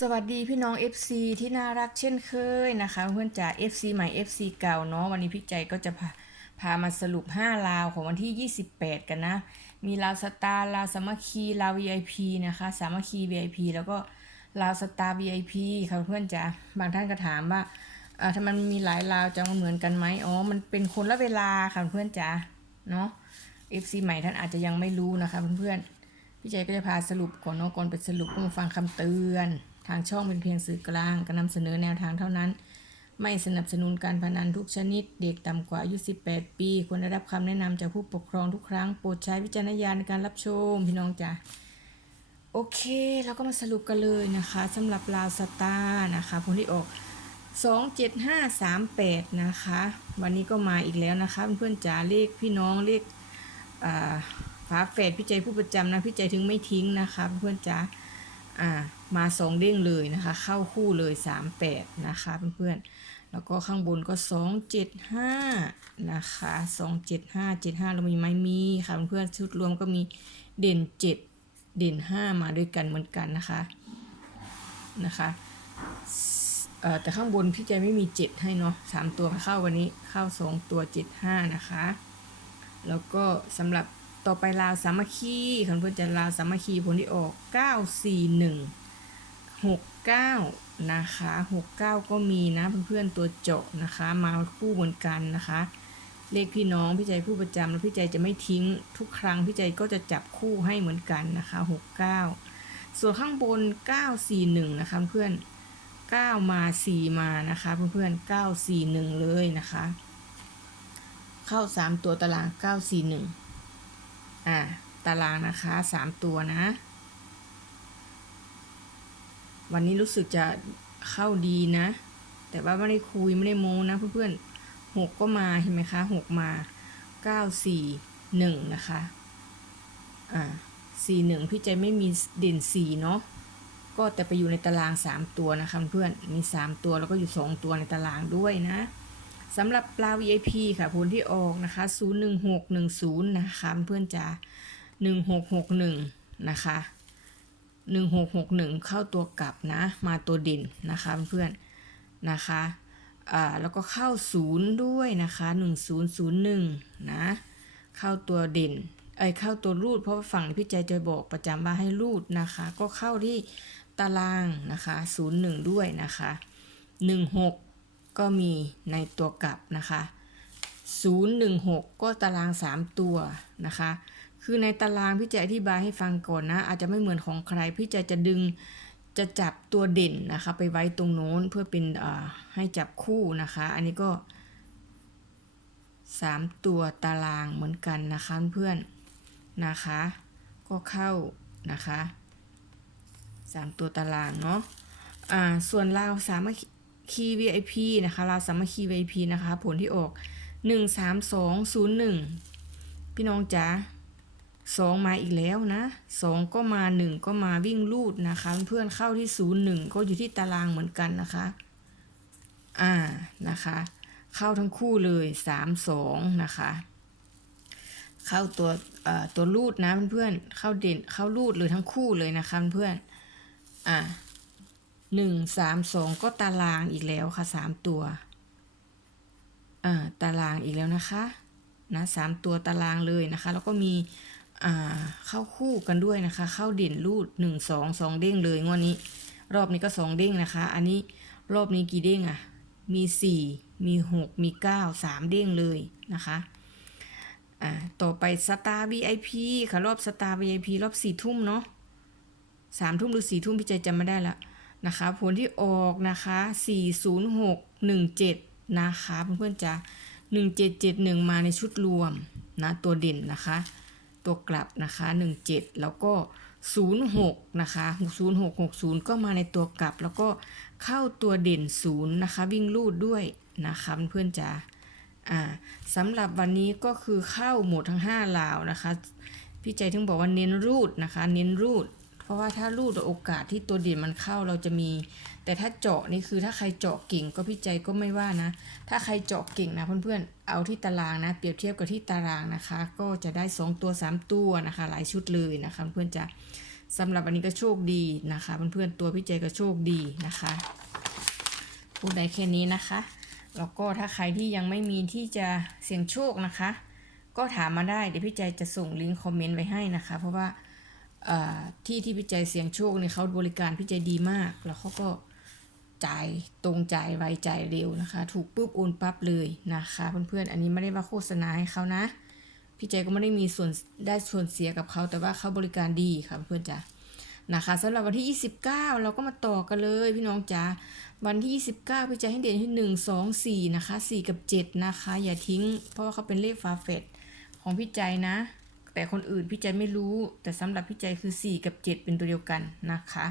สวัสดีพี่น้อง FC ที่น่ารักเช่นเคยนะคะ เพื่อนจาก FC ใหม่ FC เก่าเนาะวันนี้พี่ใจก็จะพาพามาสรุป 5 ลาวของวันที่ 28 กันนะ มีลาวสตาร์ลาวสามัคคีลาว VIP นะคะสามัคคี VIP แล้วก็ลาวสตาร์ VIP ค่ะเพื่อนจ๋าบางท่านก็ถามว่าอ่าทำไมมันมีหลายลาวจังเหมือนกันไหมอ๋อมันเป็นคนละเวลาค่ะเพื่อนจ๋าเนาะ FC ใหม่ท่านอาจจะยังไม่รู้นะคะเพื่อนๆพี่ใจก็จะพาสรุปก่อนเนาะก่อนไปสรุปก็มาฟังคำเตือน ทางช่องเป็นเพียงสื่อกลางการนำเสนอแนวทางเท่านั้น ไม่สนับสนุนการพนันทุกชนิด เด็กต่ำกว่าอายุ 18 ปี ควรได้รับคำแนะนำจากผู้ปกครองทุกครั้ง โปรดใช้วิจารณญาณในการรับชม พี่น้องจ้ะโอเคเราก็มาสรุปกันเลยนะคะสำหรับลาวสตาร์นะคะผลที่ออก 27538 นะคะ วันนี้ก็มาอีกแล้วนะคะ เพื่อนๆจ๋าเลขพี่น้องเลขอ่าฝาแฝดพี่ใจผู้ประจำนะพี่ใจถึงไม่ทิ้งนะคะ เพื่อนๆจ๋า อ่ามาสองเด้งเลยนะคะ เข้าคู่เลยสามแปดนะคะเพื่อนๆแล้วก็ข้างบนก็สองเจ็ดห้านะคะสองเจ็ดห้าเจ็ดห้าเรามีไหมมีค่ะเพื่อนๆชุดรวมก็มีเด่นเจ็ดเด่นห้ามาด้วยกันเหมือนกันนะคะนะคะแต่ข้างบนพี่ใจไม่มีเจ็ดให้เนาะสามตัวเข้าวันนี้เข้าสองตัวเจ็ดห้านะคะ แล้วก็สำหรับ ต่อไปลาวสามัคคีคันเพื่อนจะลาวสามัคคีผลที่ออก 941 69 นะคะ 69 ก็มีนะเพื่อนๆตัวเจาะนะคะ มาคู่เหมือนกันนะคะ เลขพี่น้องพี่ใจผู้ประจำแล้วพี่ใจจะไม่ทิ้งทุกครั้งพี่ใจก็จะจับคู่ให้เหมือนกันนะคะ 69 ส่วนข้างบน 941 นะคะเพื่อน9มา 4 มานะคะเพื่อนๆ941 เลยนะคะ เข้าสามตัวตารางเก้าสี่หนึ่ง อ่าตารางนะคะสามตัวนะ วันนี้รู้สึกจะเข้าดีนะ แต่ว่าไม่ได้คุยไม่ได้โม้นะเพื่อนๆหกก็มาเห็นไหมคะหกมาเก้าสี่หนึ่งนะคะอ่าสี่หนึ่งพี่ใจไม่มีเด่นสี่เนาะก็แต่ไปอยู่ในตารางสามตัวนะคะเพื่อนมีสามตัวแล้วก็อยู่สองตัวในตารางด้วยนะ สำหรับปลา VIP ค่ะผลที่ออกนะคะ 01610 นะคะเพื่อนจ๋า1661 นะคะ1661 เข้าตัวกลับนะ มาตัวด่นนะคะเพื่อนนะคะอ่าแล้วก็เข้าศูนย์ด้วยนะคะ1001 นะ เข้าตัวเด่นเอ้ยเข้าตัวรูดเพราะว่าฝั่งพี่ใจจะบอกประจำว่าให้รูดนะคะ ก็เข้าที่ตารางนะคะ 01 ด้วยนะคะ 16 ก็มีในตัวกลับนะคะ 016 ก็ตาราง 3 ตัวนะคะ คือในตารางพี่จะอธิบายให้ฟังก่อนนะ อาจจะไม่เหมือนของใคร พี่จะจะดึงจะจับตัวเด่นนะคะ ไปไว้ตรงโน้นเพื่อเป็นให้จับคู่นะคะ อันนี้ก็ 3 ตัวตารางเหมือนกันนะคะเพื่อนนะคะ ก็เข้านะคะ 3 ตัวตารางเนาะอ่าส่วนลาวสามัคคี VIP นะคะลาสามัคคี VIP นะคะ ผลที่ออก13201พี่น้องจ๋าสองมาอีกแล้วนะสองก็มาหนึ่งก็มาวิ่งลูดนะคะ เพื่อนเข้าที่ศูนย์หนึ่งก็อยู่ที่ตารางเหมือนกันนะคะ อ่านะคะ เข้าทั้งคู่เลยสามสองนะคะ เข้าตัวตัวลูดนะเพื่อนๆเข้าเด่นเข้าลูดเลยทั้งคู่เลยนะคะเพื่อนอ่า หนึ่งสามสองก็ตารางอีกแล้วค่ะสามตัวอ่าตารางอีกแล้วนะคะนะสามตัวตารางเลยนะคะ แล้วก็มีอ่าเข้าคู่กันด้วยนะคะ เข้าเด่นรูดหนึ่งสองสองเด้งเลยงวดนี้ รอบนี้ก็สองเด้งนะคะ อันนี้รอบนี้กี่เด้งอะมีสี่มีหกมีเก้าสามเด้งเลยนะคะอ่าต่อไปสตาร์ VIP ค่ะรอบสตาร์ VIP รอบสี่ทุ่มเนาะสามทุ่มหรือสี่ทุ่มพี่ใจจำไม่ได้ละ นะคะผลที่ออกนะคะ 40617 นะคะเพื่อนๆจะ1771 มาในชุดรวมนะตัวเด่นนะคะ ตัวกลับนะคะ 17 แล้วก็ 06 นะคะ60660 ก็มาในตัวกลับ แล้วก็เข้าตัวเด่น 0 นะคะ วิ่งลูดด้วยนะคะเพื่อนๆจะอ่าสำหรับวันนี้ก็คือเข้าหมดทั้ง 5 ลาวนะคะ พี่ใจถึงบอกว่าเน้นรูดนะคะ เน้นรูด ราะว่าถ้ารูดโอกาสที่ตัวเด่นมันเข้าเราจะมี แต่ถ้าเจาะนี่คือถ้าใครเจาะเก่งก็พี่ใจก็ไม่ว่านะ ถ้าใครเจาะเก่งนะเพื่อนๆเอาที่ตารางนะ เปรียบเทียบกับที่ตารางนะคะ ก็จะได้ 2 ตัว 3 ตัวนะคะ หลายชุดเลยนะคะ เพื่อนจะสำหรับอันนี้ก็โชคดีนะคะเพื่อนๆตัวพี่ใจก็โชคดีนะคะพูดได้แค่นี้นะคะแล้วก็ถ้าใครที่ยังไม่มีที่จะเสี่ยงโชคนะคะ ก็ถามมาได้เดี๋ยวพี่ใจจะส่งลิงก์คอมเมนต์ไว้ให้นะคะ เพราะว่า ที่ที่พี่ใจเสี่ยงโชคเนี่ยเขาบริการพี่ใจดีมาก แล้วเขาก็จ่ายตรงจ่ายไวจ่ายเร็วนะคะ ถูกปุ๊บโอนปั๊บเลยนะคะเพื่อนๆอันนี้ไม่ได้ว่าโฆษณาให้เขานะ พี่ใจก็ไม่ได้มีส่วนได้ส่วนเสียกับเขาแต่ว่าเขาบริการดีค่ะเพื่อนๆจ้ะนะคะสำหรับวันที่ 29 เราก็มาต่อกันเลยพี่น้องจ๋าวันที่ 29 พี่ใจให้เด่นที่1 2 4นะคะ4กับ7นะคะอย่าทิ้ง เพราะว่าเขาเป็นเลขฟาเฟตของพี่ใจนะ แต่คนอื่นพี่ใจไม่รู้ แต่สำหรับพี่ใจคือ 4 กับ 7 เป็นตัวเดียวกันนะคะ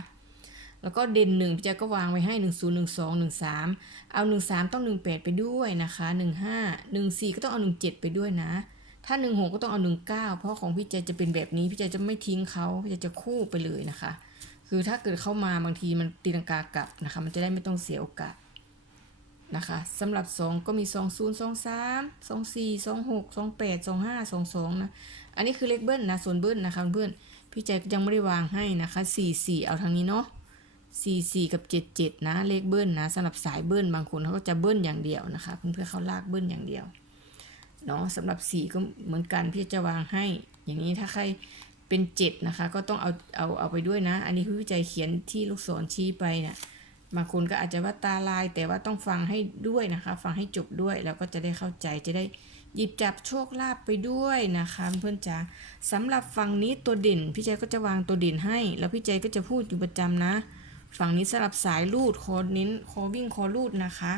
แล้วก็เด่นหนึ่งพี่แจ๊กก็วางไว้ให้ 1 0 1 2 1 3 เอา 1 3 ต้อง 1 8 ไปด้วยนะคะ 1 5 1 4 ก็ต้องเอา 1 7 ไปด้วยนะ ถ้า 1 6 ก็ต้องเอา 1 9 เพราะของพี่แจ๊จะเป็นแบบนี้ พี่แจ๊จะไม่ทิ้งเขาพี่แจ๊จะคู่ไปเลยนะคะ คือถ้าเกิดเข้ามาบางทีมันตีลังกากลับนะคะ มันจะได้ไม่ต้องเสียโอกาส นะคะสำหรับ 2 ก็มี 2 0 2 3 2 4 2 6 2 8 2 5 2 2 นะ อันนี้คือเลขเบิ้ลนะ ส่วนเบิ้ลนะคะเพื่อนพี่แจ๊ยังไม่ได้วางให้นะคะ 4 4 เอาทางนี้เนาะสี่สี่กับเจ็ดเจ็ดนะ เลขเบิ้ลนะสำหรับสายเบิ้ลบางคนเขาก็จะเบิ้ลอย่างเดียวนะคะ เพื่อนๆเขาลากเบิ้ลอย่างเดียวเนาะสำหรับสี่ก็เหมือนกันพี่จะวางให้ อย่างนี้ถ้าใครเป็นเจ็ดนะคะ ก็ต้องเอาเอาเอาไปด้วยนะ อันนี้คือวิจัยเขียนที่ลูกศรชี้ไปเนี่ย บางคนก็อาจจะว่าตาลายแต่ว่าต้องฟังให้ด้วยนะคะ ฟังให้จบด้วยแล้วก็จะได้เข้าใจจะได้หยิบจับโชคลาภไปด้วยนะคะเพื่อนจ๋าสำหรับฝั่งนี้ตัวเด่นพี่ใจก็จะวางตัวเด่นให้ แล้วพี่ใจก็จะพูดอยู่ประจำนะ ฝั่งนี้สลับสายลูดคอเน้นคอวิ่งคอลูดนะคะ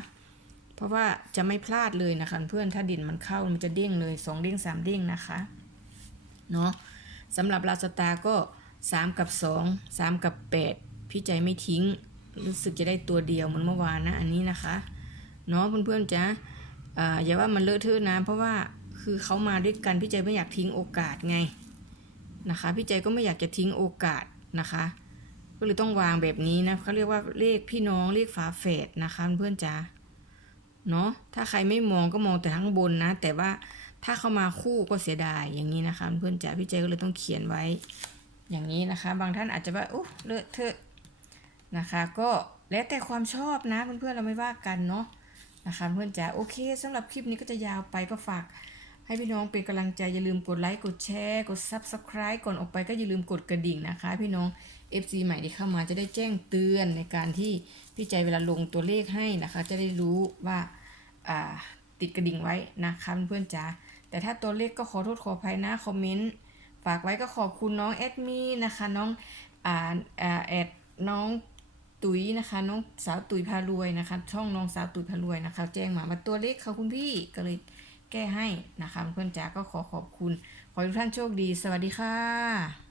เพราะว่าจะไม่พลาดเลยนะคะเพื่อนถ้าดินมันเข้ามันจะเด้งเลยสองเด้งสามเด้งนะคะเนาะสำหรับลาสตาก็ 3 กับ 2 3 กับ 8 พี่ใจไม่ทิ้ง รู้สึกจะได้ตัวเดียวเหมือนเมื่อวานนะอันนี้นะคะเนาะเพื่อนๆจ้ะอย่าว่ามันเลอะเทอะนะ เพราะว่าคือเขามาด้วยกันพี่ใจไม่อยากทิ้งโอกาสไงนะคะพี่ใจก็ไม่อยากจะทิ้งโอกาสนะคะ ก็เลยต้องวางแบบนี้นะเขาเรียกว่าเลขพี่น้องเลขฝาแฝดนะคะเพื่อนจ๋าเนาะถ้าใครไม่มองก็มองแต่ข้งบนนะ แต่ว่าถ้าเข้ามาคู่ก็เสียดายอย่างนี้นะคะ เพื่อนจ๋าพี่เจก็เลยต้องเขียนไว้อย่างนี้นะคะ บางท่านอาจจะว่าโอ้เลอะเทอะ นะคะ ก็แล้วแต่ความชอบนะเพื่อนๆเราไม่ว่ากันเนาะนะคะเพื่อนจ๋าโอเคสำหรับคลิปนี้ก็จะยาวไปก็ฝาก ให้พี่น้องเป็นกำลังใจอย่าลืมกดไลค์กดแชร์กด Subscribe ก่อนออกไปก็อย่าลืมกดกระดิ่งนะคะ พี่น้อง FC ใหม่ที่เข้ามาจะได้แจ้งเตือนในการที่พี่ใจเวลาลงตัวเลขให้นะคะ จะได้รู้ว่าอ่าติดกระดิ่งไว้นะคะเพื่อนๆจ๋าแต่ถ้าตัวเลขก็ขอโทษขออภัยนะคอมเมนต์ฝากไว้ก็ขอบคุณน้องแอดมี่นะคะน้องอ่าอ่าแอดน้อง ตุ๋ยนะคะ น้องสาวตุ๋ยพารวยนะคะ ช่องน้องสาวตุ๋ยพารวยนะคะ แจ้งมาว่าตัวเล็กเขาคุณพี่ก็เลยแก้ให้นะคะเพื่อนจ๋าก็ขอขอบคุณ ขอให้ทุกท่านโชคดี สวัสดีค่ะ